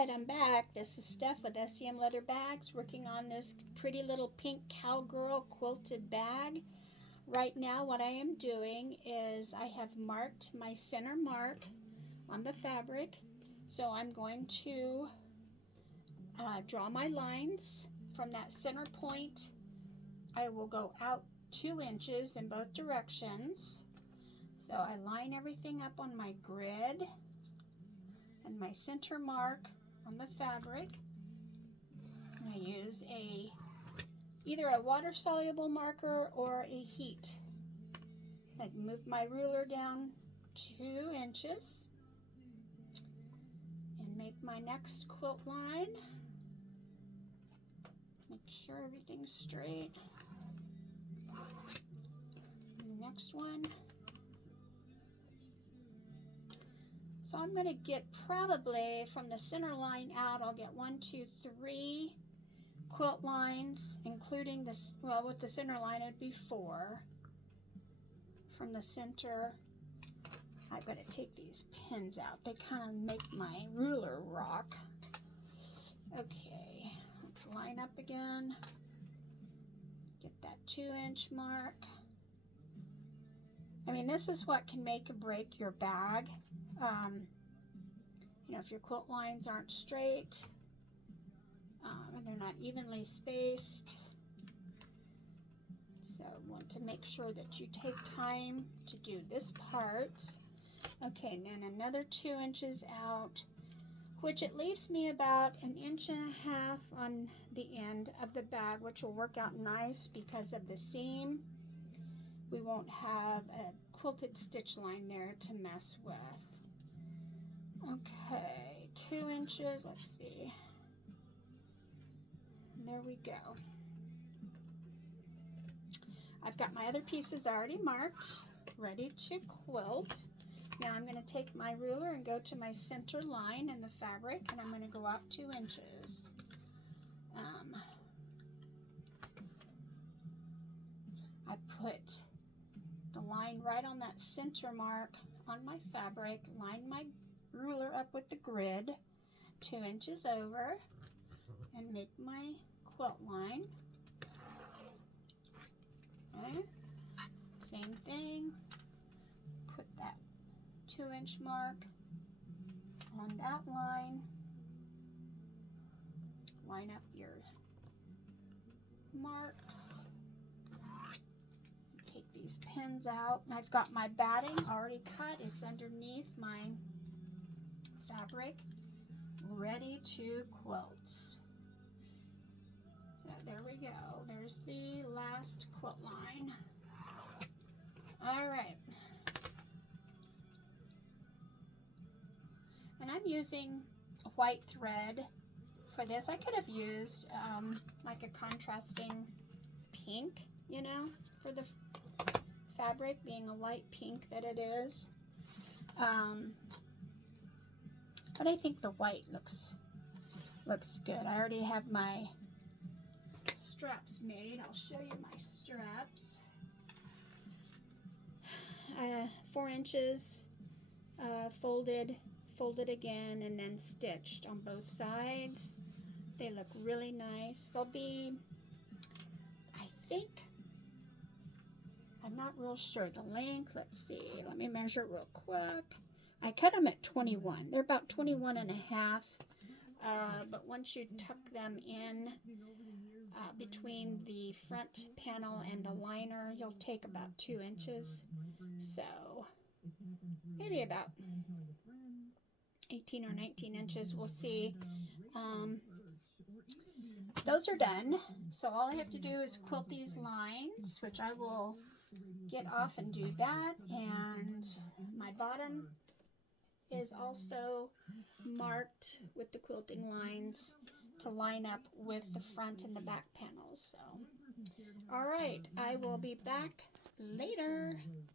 Alright, I'm back. This is Steph with S.E.M Leather Bags, working on this pretty little Pink Cowgirl quilted bag. Right now what I am doing is I have marked my center mark on the fabric. So I'm going to draw my lines from that center point. I will go out 2 inches in both directions. So I line everything up on my grid and my center mark on the fabric. And I use either a water soluble marker or a heat. I move my ruler down 2 inches and make my next quilt line. Make sure everything's straight. And the next one. So I'm going to get probably from the center line out, I'll get 1, 2, 3 quilt lines, including this, well, with the center line it'd be 4. From the center, I've got to take these pins out. They kind of make my ruler rock. Okay, let's line up again. Get that 2-inch mark. I mean, this is what can make or break your bag. You know, if your quilt lines aren't straight and they're not evenly spaced. So want to make sure that you take time to do this part. Okay, and then another 2 inches out, which it leaves me about 1.5 inches on the end of the bag, which will work out nice because of the seam. We won't have a quilted stitch line there to mess with. Okay, 2 inches, let's see. And there we go. I've got my other pieces already marked, ready to quilt. Now I'm going to take my ruler and go to my center line in the fabric, and I'm going to go out 2 inches. I put the line right on that center mark on my fabric, line my ruler up with the grid 2 inches over, and make my quilt line. Okay. Same thing, put that 2-inch mark on that line, line up your marks. Take these pins out, and I've got my batting already cut. It's underneath my fabric, ready to quilt. So there we go. There's the last quilt line. All right. And I'm using white thread for this. I could have used like a contrasting pink, you know, for the fabric, being a light pink that it is. But I think the white looks good. I already have my straps made. I'll show you my straps. 4 inches folded again, and then stitched on both sides. They look really nice. They'll be, I think, I'm not real sure the length. Let's see, let me measure real quick. I cut them at 21. They're about 21.5. But once you tuck them in between the front panel and the liner, you'll take about 2 inches. So maybe about 18 or 19 inches. We'll see. Those are done. So all I have to do is quilt these lines, which I will get off and do that. And my bottom is also marked with the quilting lines to line up with the front and the back panels. So, all right, I will be back later.